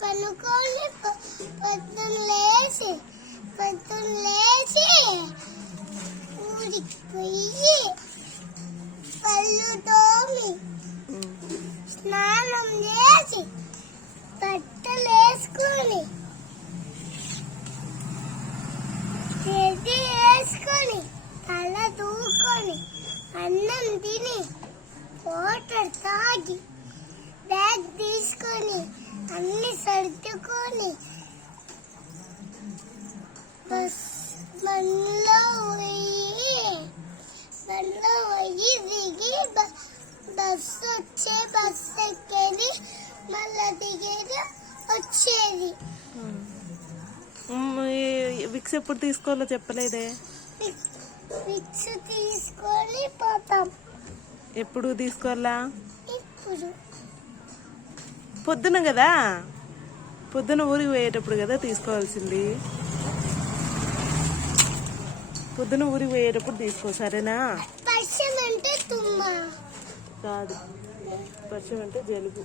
పనుకొని పొద్దున్న లేచి ఊరికి పోయి పళ్ళు తోమి స్నానం చేసి బట్టలు వేసుకొని రెడీ వేసుకొని తల దూకొని అన్నం తిని వాటర్ తాగి బ్యాగ్ తీసుకొని అన్ని సర్దుకొని బండ్లో పోయి దిగి బస్సు ఎక్కేది మళ్ళా దిగేది వచ్చేది. విక్స్ ఎప్పుడు తీసుకోవాలో చెప్పలేదే. విక్స్ తీసుకొని పోతాం. ఎప్పుడు తీసుకోవాలా? ఇప్పుడు పొద్దున కదా, పొద్దున ఊరికి పోయేటప్పుడు కదా తీసుకోవాల్సింది. పొద్దున ఊరికి పోయేటప్పుడు తీసుకో, సరేనా? వర్షం అంటే తుమ్మ కాదు, వర్షం అంటే జలుబు.